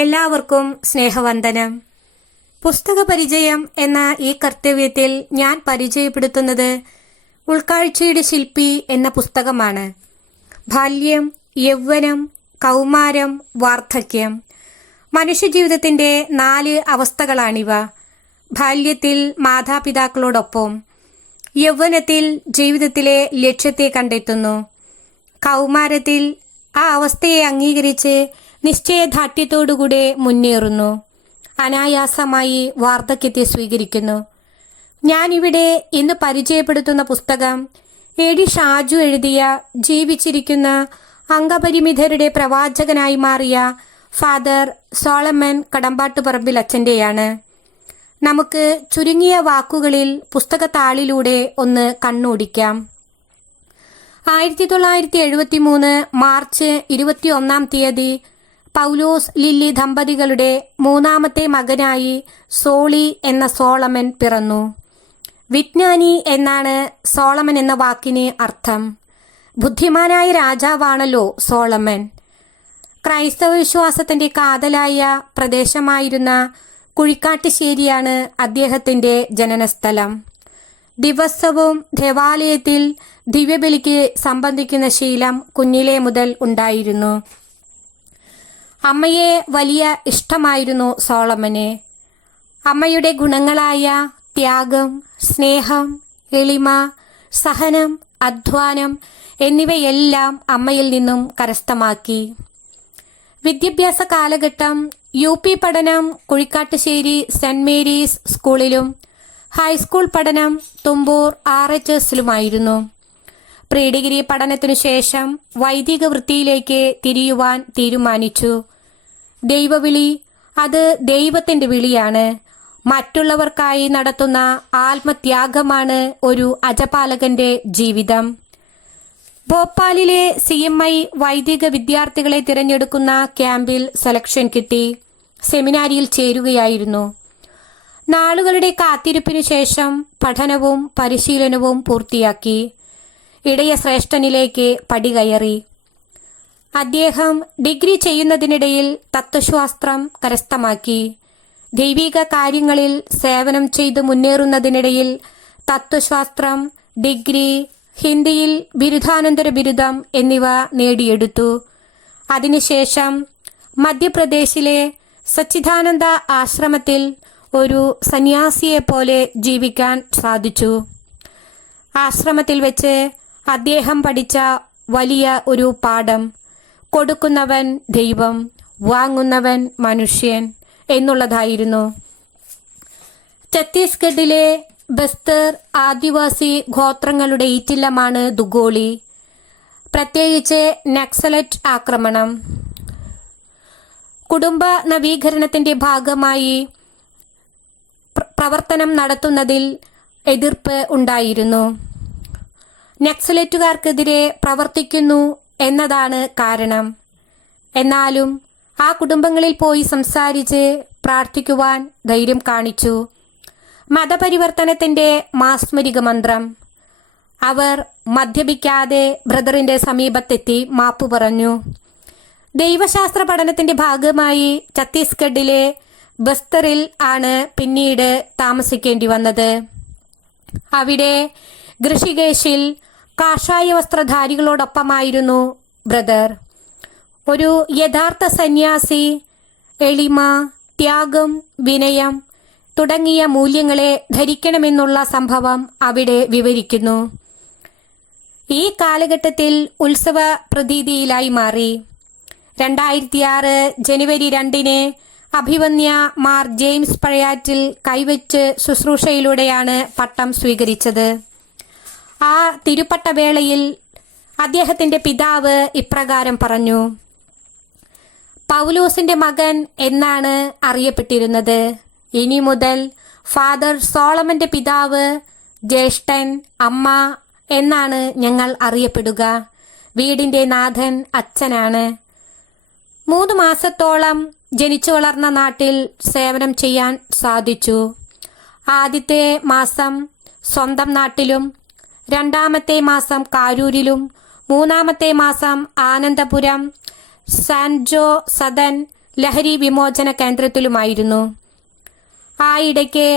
എല്ലാവർക്കും സ്നേഹവന്ദനം. പുസ്തക പരിചയം എന്ന ഈ കർത്തവ്യത്തിൽ ഞാൻ പരിചയപ്പെടുത്തുന്നത് ഉൾക്കാഴ്ചയുടെ ശില്പി എന്ന പുസ്തകമാണ്. ബാല്യം, യൗവനം, കൗമാരം, വാർദ്ധക്യം. മനുഷ്യജീവിതത്തിൻ്റെ 4 അവസ്ഥകളാണിവ. ബാല്യത്തിൽ മാതാപിതാക്കളോടൊപ്പം, യൗവനത്തിൽ ജീവിതത്തിലെ ലക്ഷ്യത്തെ കണ്ടെത്തുന്നു, കൗമാരത്തിൽ ആ അവസ്ഥയെ അംഗീകരിച്ച് നിശ്ചയദാർഢ്യത്തോടുകൂടെ മുന്നേറുന്നു, അനായാസമായി വാർദ്ധക്യത്തെ സ്വീകരിക്കുന്നു. ഞാനിവിടെ ഇന്ന് പരിചയപ്പെടുത്തുന്ന പുസ്തകം എ.ഡി. ഷാജു എഴുതിയ, ജീവിച്ചിരിക്കുന്ന അംഗപരിമിതരുടെ പ്രവാചകനായി മാറിയ ഫാദർ സോളമൻ കടമ്പാട്ടുപറമ്പിൽ അച്ഛൻ്റെയാണ്. നമുക്ക് ചുരുങ്ങിയ വാക്കുകളിൽ പുസ്തകത്താളിലൂടെ ഒന്ന് കണ്ണോടിക്കാം. 1973 മാർച്ച് 21 പൗലോസ് ലില്ലി ദമ്പതികളുടെ 3ാമത്തെ മകനായി സോളി എന്ന സോളമൻ പിറന്നു. വിജ്ഞാനി എന്നാണ് സോളമൻ എന്ന വാക്കിന് അർത്ഥം. ബുദ്ധിമാനായ രാജാവാണല്ലോ സോളമൻ. ക്രൈസ്തവ വിശ്വാസത്തിന്റെ കാതലായ പ്രദേശമായിരുന്ന കുഴിക്കാട്ടുശ്ശേരിയാണ് അദ്ദേഹത്തിന്റെ ജനനസ്ഥലം. ദിവസവും ദേവാലയത്തിൽ ദിവ്യബലിക്ക് സംബന്ധിക്കുന്ന ശീലം കുഞ്ഞിലേ മുതൽ ഉണ്ടായിരുന്നു. അമ്മയെ വലിയ ഇഷ്ടമായിരുന്നു സോളമന്. അമ്മയുടെ ഗുണങ്ങളായ ത്യാഗം, സ്നേഹം, എളിമ, സഹനം, അധ്വാനം എന്നിവയെല്ലാം അമ്മയിൽ നിന്നും കരസ്ഥമാക്കി. വിദ്യാഭ്യാസ കാലഘട്ടം UP പഠനം കുഴിക്കാട്ടുശ്ശേരി സെന്റ് മേരീസ് സ്കൂളിലും ഹൈസ്കൂൾ പഠനം തുമ്പൂർ RHSലുമായിരുന്നു. പ്രീ ഡിഗ്രി പഠനത്തിനു ശേഷം വൈദിക വൃത്തിയിലേക്ക് തിരിയുവാൻ തീരുമാനിച്ചു. ദൈവവിളി അത് ദൈവത്തിന്റെ വിളിയാണ്. മറ്റുള്ളവർക്കായി നടത്തുന്ന ആത്മത്യാഗമാണ് ഒരു അജപാലകന്റെ ജീവിതം. ഭോപ്പാലിലെ CMI വൈദിക വിദ്യാർത്ഥികളെ തിരഞ്ഞെടുക്കുന്ന ക്യാമ്പിൽ സെലക്ഷൻ കിട്ടി. സെമിനാരിയിൽ ചേരുകയായിരുന്നു. നാളുകളുടെ കാത്തിരിപ്പിനു ശേഷം പഠനവും പരിശീലനവും പൂർത്തിയാക്കി. ഇടയ ശ്രേഷ്ഠനിലേക്ക് പടികയറി. അദ്ദേഹം ഡിഗ്രി ചെയ്യുന്നതിനിടയിൽ തത്വശാസ്ത്രം കരസ്ഥമാക്കി. ദൈവിക കാര്യങ്ങളിൽ സേവനം ചെയ്തു മുന്നേറുന്നതിനിടയിൽ തത്വശാസ്ത്രം, ഡിഗ്രി, ഹിന്ദിയിൽ ബിരുദാനന്തര ബിരുദം എന്നിവ നേടിയെടുത്തു. അതിനുശേഷം മധ്യപ്രദേശിലെ സച്ചിദാനന്ദ ആശ്രമത്തിൽ ഒരു സന്യാസിയെപ്പോലെ ജീവിക്കാൻ സാധിച്ചു. ആശ്രമത്തിൽ വെച്ച് അദ്ദേഹം പഠിച്ച വലിയ ഒരു പാഠം കൊടുക്കുന്നവൻ ദൈവം, വാങ്ങുന്നവൻ മനുഷ്യൻ എന്നുള്ളതായിരുന്നു. ഛത്തീസ്ഗഡിലെ ബസ്തർ ആദിവാസി ഗോത്രങ്ങളുടെ ഈറ്റില്ലമാണ് ദുഗോളി. പ്രത്യേകിച്ച് നക്സലറ്റ് ആക്രമണം. കുടുംബ നവീകരണത്തിന്റെ ഭാഗമായി പ്രവർത്തനം നടത്തുന്നതിൽ എതിർപ്പ് ഉണ്ടായിരുന്നു. നക്സലേറ്റുകാർക്കെതിരെ പ്രവർത്തിക്കുന്നു എന്നതാണ് കാരണം. എന്നാലും ആ കുടുംബങ്ങളിൽ പോയി സംസാരിച്ച് പ്രാർത്ഥിക്കുവാൻ ധൈര്യം കാണിച്ചു. മതപരിവർത്തനത്തിന്റെ മാസ്മരിക മന്ത്രം. അവർ മദ്യപിക്കാതെ ബ്രദറിന്റെ സമീപത്തെത്തി മാപ്പു പറഞ്ഞു. ദൈവശാസ്ത്ര പഠനത്തിന്റെ ഭാഗമായി ഛത്തീസ്ഗഡിലെ ബസ്തറിൽ ആണ് പിന്നീട് താമസിക്കേണ്ടി വന്നത്. അവിടെ ഋഷികേശിൽ കാഷായ വസ്ത്രധാരികളോടൊപ്പമായിരുന്നു ബ്രദർ. ഒരു യഥാർത്ഥ സന്യാസി എളിമ, ത്യാഗം, വിനയം തുടങ്ങിയ മൂല്യങ്ങളെ ധരിക്കണമെന്നുള്ള സംഭവം അവിടെ വിവരിക്കുന്നു. ഈ കാലഘട്ടത്തിൽ ഉത്സവ പ്രതീതിയിലായി മാറി. 2006 ജനുവരി 2 അഭിവന്യ മാർ ജെയിംസ് പഴയാറ്റിൽ കൈവച്ച് ശുശ്രൂഷയിലൂടെയാണ് പട്ടം സ്വീകരിച്ചത്. ആ തിരുപ്പട്ടവേളയിൽ അദ്ദേഹത്തിന്റെ പിതാവ് ഇപ്രകാരം പറഞ്ഞു: പൗലോസിന്റെ മകൻ എന്നാണ് അറിയപ്പെട്ടിരുന്നത്. ഇനി മുതൽ ഫാദർ സോളമന്റെ പിതാവ്, ജ്യേഷ്ഠൻ, അമ്മ എന്നാണ് ഞങ്ങൾ അറിയപ്പെടുക. വീടിന്റെ നാഥൻ അച്ഛനാണ്. 3 മാസത്തോളം ജനിച്ചു വളർന്ന നാട്ടിൽ സേവനം ചെയ്യാൻ സാധിച്ചു. ആദ്യത്തെ മാസം സ്വന്തം നാട്ടിലും, 2ാമത്തെ മാസം കാരൂരിലും, 3ാമത്തെ മാസം ആനന്ദപുരം, സാൻജോ സദൻ ലഹരി വിമോചന കേന്ദ്രത്തിലുമായിരുന്നു. ആയിടയ്ക്ക്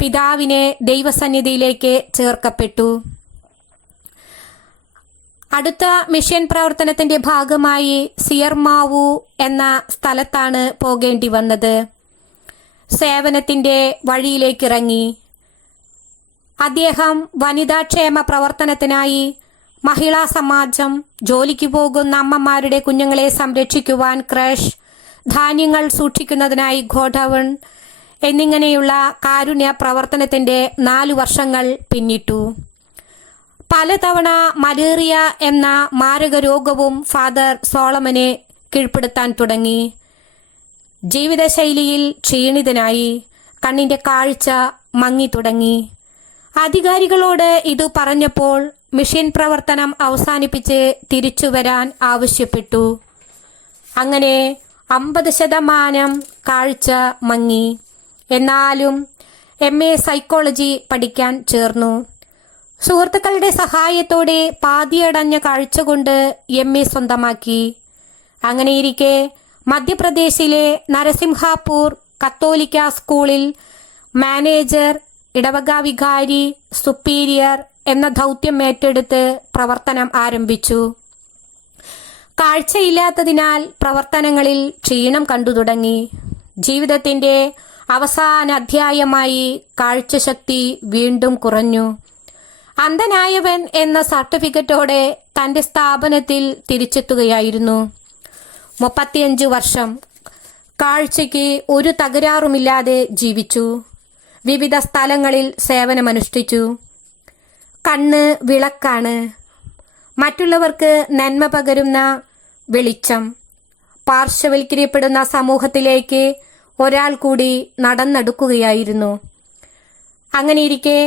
പിതാവിനെ ദൈവസന്നിധിയിലേക്ക് ചേർക്കപ്പെട്ടു. അടുത്ത മിഷൻ പ്രവർത്തനത്തിന്റെ ഭാഗമായി സിയർമാവു എന്ന സ്ഥലത്താണ് പോകേണ്ടി വന്നത്. സേവനത്തിന്റെ വഴിയിലേക്കിറങ്ങി. അദ്ദേഹം വനിതാക്ഷേമ പ്രവർത്തനത്തിനായി മഹിളാ സമാജം, ജോലിക്ക് പോകുന്ന അമ്മമാരുടെ കുഞ്ഞുങ്ങളെ സംരക്ഷിക്കുവാൻ ക്രഷ്, ധാന്യങ്ങൾ സൂക്ഷിക്കുന്നതിനായി ഗോഡൌൺ എന്നിങ്ങനെയുള്ള കാരുണ്യ പ്രവർത്തനത്തിന്റെ 4 വർഷങ്ങൾ പിന്നിട്ടു. പലതവണ മലേറിയ എന്ന മാരക രോഗവും ഫാദർ സോളമനെ കീഴ്പ്പെടുത്താൻ തുടങ്ങി. ജീവിതശൈലിയിൽ ക്ഷീണിതനായി. കണ്ണിന്റെ കാഴ്ച മങ്ങി തുടങ്ങി. അധികാരികളോട് ഇത് പറഞ്ഞപ്പോൾ മിഷൻ പ്രവർത്തനം അവസാനിപ്പിച്ച് തിരിച്ചു വരാൻ ആവശ്യപ്പെട്ടു. അങ്ങനെ 50% കാഴ്ച മങ്ങി. എന്നാലും MA സൈക്കോളജി പഠിക്കാൻ ചേർന്നു. സുഹൃത്തുക്കളുടെ സഹായത്തോടെ പാതിയടഞ്ഞ കാഴ്ച കൊണ്ട് MA സ്വന്തമാക്കി. അങ്ങനെയിരിക്കെ മധ്യപ്രദേശിലെ നരസിംഹപൂർ കത്തോലിക്ക സ്കൂളിൽ മാനേജർ, ഇടവക വികാരി, സുപ്പീരിയർ എന്ന ദൗത്യം ഏറ്റെടുത്ത് പ്രവർത്തനം ആരംഭിച്ചു. കാഴ്ചയില്ലാത്തതിനാൽ പ്രവർത്തനങ്ങളിൽ ക്ഷീണം കണ്ടു തുടങ്ങി. ജീവിതത്തിന്റെ അവസാന അധ്യായമായി കാഴ്ചശക്തി വീണ്ടും കുറഞ്ഞു. അന്ധനായവൻ എന്ന സർട്ടിഫിക്കറ്റോടെ തന്റെ സ്ഥാപനത്തിൽ തിരിച്ചെത്തുകയായിരുന്നു. 35 വർഷം കാഴ്ചയ്ക്ക് ഒരു തകരാറുമില്ലാതെ ജീവിച്ചു. വിവിധ സ്ഥലങ്ങളിൽ സേവനമനുഷ്ഠിച്ചു. കണ്ണ് വിളക്കാണ്, മറ്റുള്ളവർക്ക് നന്മ പകരുന്ന വെളിച്ചം. പാർശ്വവൽക്കരിക്കപ്പെടുന്ന സമൂഹത്തിലേക്ക് ഒരാൾ കൂടി നടന്നെടുക്കുകയായിരുന്നു. അങ്ങനെയിരിക്കെ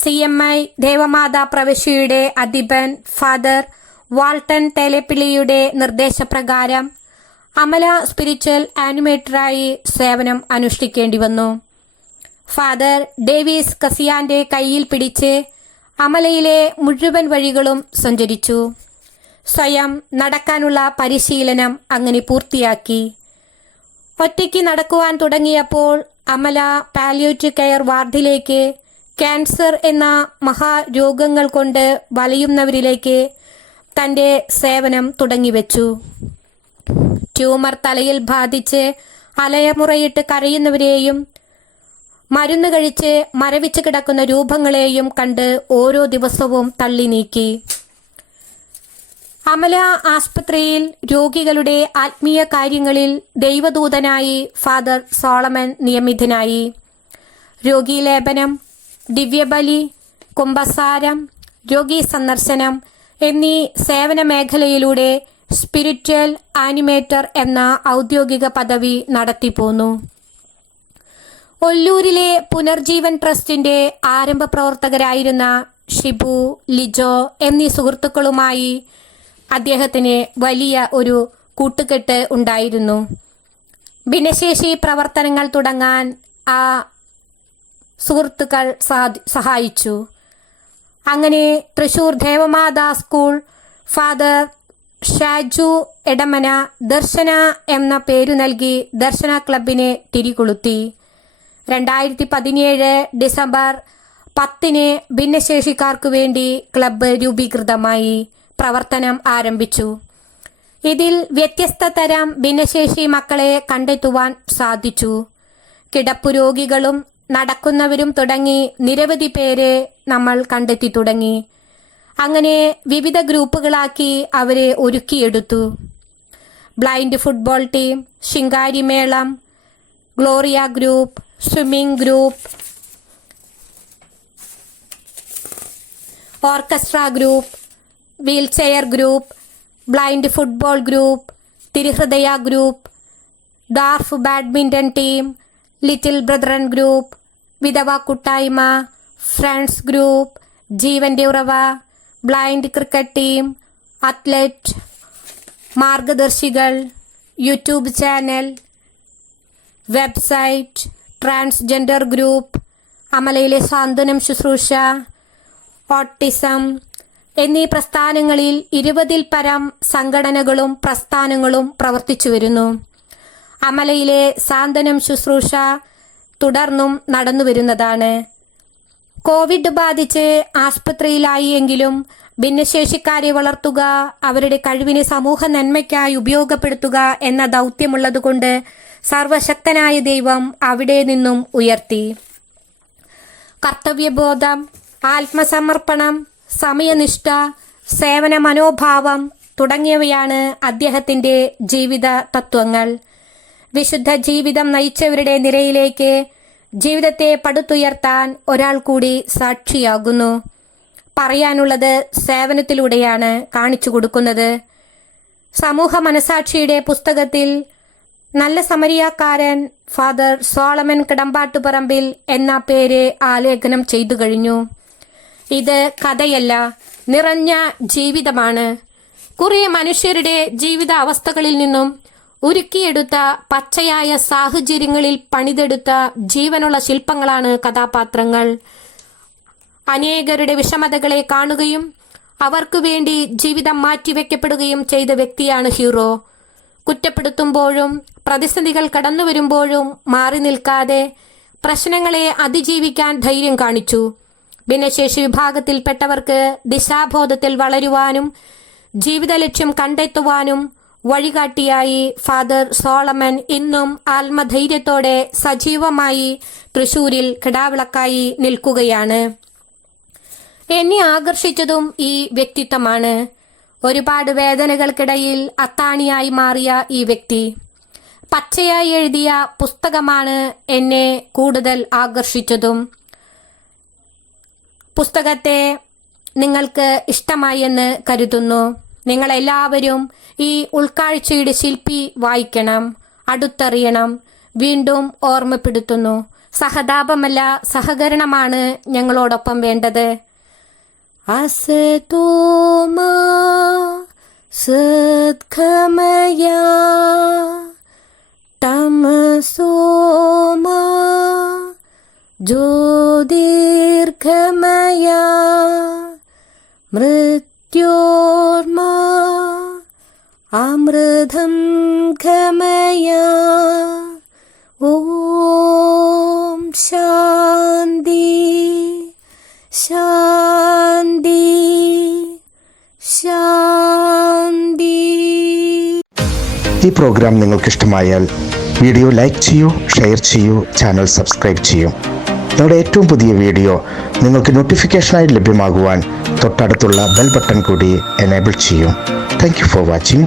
CMI ദേവമാതാ പ്രവിശ്യയുടെ അധിപൻ ഫാദർ വാൾട്ടൺ തേലേപ്പിള്ളിയുടെ നിർദ്ദേശപ്രകാരം അമല സ്പിരിച്വൽ ആനിമേറ്ററായി സേവനം അനുഷ്ഠിക്കേണ്ടി വന്നു. ഫാദർ ഡേവിസ് കസിയാന്റെ കയ്യിൽ പിടിച്ച് അമലയിലെ മുഴുവൻ വഴികളും സഞ്ചരിച്ചു. സ്വയം നടക്കാനുള്ള പരിശീലനം അങ്ങനെ പൂർത്തിയാക്കി. ഒറ്റയ്ക്ക് നടക്കുവാൻ തുടങ്ങിയപ്പോൾ അമല പാലിയേറ്റീവ് കെയർ വാർഡിലേക്ക്, ക്യാൻസർ എന്ന മഹാരോഗങ്ങൾ കൊണ്ട് വലയുന്നവരിലേക്ക് തൻ്റെ സേവനം തുടങ്ങിവെച്ചു. ട്യൂമർ തലയിൽ ബാധിച്ച് അലയമുറയിട്ട് കരയുന്നവരെയും മരുന്ന് കഴിച്ച് മരവിച്ച് കിടക്കുന്ന രൂപങ്ങളെയും കണ്ട് ഓരോ ദിവസവും തള്ളി നീക്കി. അമല ആസ്പത്രിയിൽ രോഗികളുടെ ആത്മീയ കാര്യങ്ങളിൽ ദൈവദൂതനായി ഫാദർ സോളമൻ നിയമിതനായി. രോഗീലേപനം, ദിവ്യബലി, കുംഭസാരം, രോഗീ സന്ദർശനം എന്നീ സേവന മേഖലയിലൂടെ സ്പിരിച്വൽ ആനിമേറ്റർ എന്ന ഔദ്യോഗിക പദവി നടത്തിപ്പോന്നു. ഒല്ലൂരിലെ പുനർജീവൻ ട്രസ്റ്റിന്റെ ആരംഭ പ്രവർത്തകരായിരുന്ന ഷിബു, ലിജോ എന്നീ സുഹൃത്തുക്കളുമായി അദ്ദേഹത്തിന് വലിയ ഒരു കൂട്ടുകെട്ട് ഉണ്ടായിരുന്നു. ഭിന്നശേഷി പ്രവർത്തനങ്ങൾ തുടങ്ങാൻ ആ സുഹൃത്തുക്കൾ സഹായിച്ചു. അങ്ങനെ തൃശൂർ ദേവമാതാ സ്കൂൾ ഫാദർ ഷാജു എടമന ദർശന എന്ന പേരു നൽകി ദർശന ക്ലബിനെ തിരികൊളുത്തി. 2017 ഡിസംബർ 10 ഭിന്നശേഷിക്കാർക്കു വേണ്ടി ക്ലബ്ബ് രൂപീകൃതമായി പ്രവർത്തനം ആരംഭിച്ചു. ഇതിൽ വ്യത്യസ്ത തരം ഭിന്നശേഷി മക്കളെ കണ്ടെത്തുവാൻ സാധിച്ചു. കിടപ്പു രോഗികളും നടക്കുന്നവരും തുടങ്ങി നിരവധി പേരെ നമ്മൾ കണ്ടെത്തി തുടങ്ങി. അങ്ങനെ വിവിധ ഗ്രൂപ്പുകളാക്കി അവരെ ഒരുക്കിയെടുത്തു. Blind football team, Shinkari Melam, Gloria group, swimming group, orchestra group, wheelchair group, blind football group, തിരുഹൃദയ group, dwarf badminton team, little brethren group, വിധവ കൂട്ടായ്മ, ഫ്രണ്ട്സ് ഗ്രൂപ്പ്, ജീവന്റെ ഉറവ, ബ്ലൈൻഡ് ക്രിക്കറ്റ് ടീം, അത്ലറ്റ്, മാർഗദർശികൾ, YouTube channel, website, transgender group, അമലയിലെ സാന്ത്വനം ശുശ്രൂഷ, autism എന്നീ പ്രസ്ഥാനങ്ങളിൽ 20-ൽ പരം സംഘടനകളും പ്രസ്ഥാനങ്ങളും പ്രവർത്തിച്ചു വരുന്നു. അമലയിലെ സാന്ത്വനം ശുശ്രൂഷ തുടർന്നും നടന്നുവരുന്നതാണ്. കോവിഡ് ബാധിച്ച് ആസ്പത്രിയിലായി എങ്കിലും ഭിന്നശേഷിക്കാരെ വളർത്തുക, അവരുടെ കഴിവിനെ സമൂഹ നന്മയ്ക്കായി ഉപയോഗപ്പെടുത്തുക എന്ന ദൗത്യമുള്ളതുകൊണ്ട് സർവശക്തനായ ദൈവം അവിടെ നിന്നും ഉയർത്തി. കർത്തവ്യബോധം, ആത്മസമർപ്പണം, സമയനിഷ്ഠ, സേവന മനോഭാവം തുടങ്ങിയവയാണ് അദ്ദേഹത്തിൻ്റെ ജീവിത തത്വങ്ങൾ. വിശുദ്ധ ജീവിതം നയിച്ചവരുടെ നിരയിലേക്ക് ജീവിതത്തെ പടുത്തുയർത്താൻ ഒരാൾ കൂടി സാക്ഷിയാകുന്നു. പറയാനുള്ളത് സേവനത്തിലൂടെയാണ് കാണിച്ചു കൊടുക്കുന്നത്. സമൂഹ മനസാക്ഷിയുടെ പുസ്തകത്തിൽ നല്ല സമരിയാക്കാരൻ ഫാദർ സോളമൻ കിടമ്പാട്ടുപറമ്പിൽ എന്ന പേര് ആലേഖനം ചെയ്തു കഴിഞ്ഞു. ഇത് കഥയല്ല, നിറഞ്ഞ ജീവിതമാണ്. കുറേ മനുഷ്യരുടെ ജീവിത അവസ്ഥകളിൽ നിന്നും ഉരുക്കിയെടുത്ത പച്ചയായ സാഹചര്യങ്ങളിൽ പണിതെടുത്ത ജീവനുള്ള ശില്പങ്ങളാണ് കഥാപാത്രങ്ങൾ. അനേകരുടെ വിഷമതകളെ കാണുകയും അവർക്കു വേണ്ടി ജീവിതം മാറ്റിവെക്കപ്പെടുകയും ചെയ്ത വ്യക്തിയാണ് ഹീറോ. കുറ്റപ്പെടുത്തുമ്പോഴും പ്രതിസന്ധികൾ കടന്നു വരുമ്പോഴും മാറി നിൽക്കാതെ പ്രശ്നങ്ങളെ അതിജീവിക്കാൻ ധൈര്യം കാണിച്ചു. ഭിന്നശേഷി വിഭാഗത്തിൽപ്പെട്ടവർക്ക് ദിശാബോധത്തിൽ വളരുവാനും ജീവിത ലക്ഷ്യം കണ്ടെത്തുവാനും വഴികാട്ടിയായി ഫാദർ സോളമൻ ഇന്നും ആത്മധൈര്യത്തോടെ സജീവമായി തൃശൂരിൽ കിടാവിളക്കായി നിൽക്കുകയാണ്. എന്നെ ആകർഷിച്ചതും ഈ വ്യക്തിത്വമാണ്. ഒരുപാട് വേദനകൾക്കിടയിൽ അത്താണിയായി മാറിയ ഈ വ്യക്തി പച്ചയായി എഴുതിയ പുസ്തകമാണ് എന്നെ കൂടുതൽ ആകർഷിച്ചതും. പുസ്തകത്തെ നിങ്ങൾക്ക് ഇഷ്ടമായി എന്ന് കരുതുന്നു. നിങ്ങളെല്ലാവരും ഈ ഉൾക്കാഴ്ചയുടെ ശില്പി വായിക്കണം, അടുത്തറിയണം. വീണ്ടും ഓർമ്മപ്പെടുത്തുന്നു, സഹതാപമല്ല സഹകരണമാണ് ഞങ്ങളോടൊപ്പം വേണ്ടത്. അസതോ മാ സദ്ഗമയ തമസോ മാ ജ്യോതിർഗമയ മൃത്യോർമാ അമൃതം ഗമയ. ഓം ശാന്തി ശാന്തി ശാന്തി. ഈ പ്രോഗ്രാം നിങ്ങൾക്ക് ഇഷ്ടമായാൽ വീഡിയോ ലൈക്ക് ചെയ്യൂ, ഷെയർ ചെയ്യൂ, ചാനൽ സബ്സ്ക്രൈബ് ചെയ്യൂ. ഞങ്ങളുടെ ഏറ്റവും പുതിയ വീഡിയോ നിങ്ങൾക്ക് നോട്ടിഫിക്കേഷനായി ലഭ്യമാകുവാൻ തൊട്ടടുത്തുള്ള ബെൽ ബട്ടൺ കൂടി എനേബിൾ ചെയ്യൂ. Thank you for watching.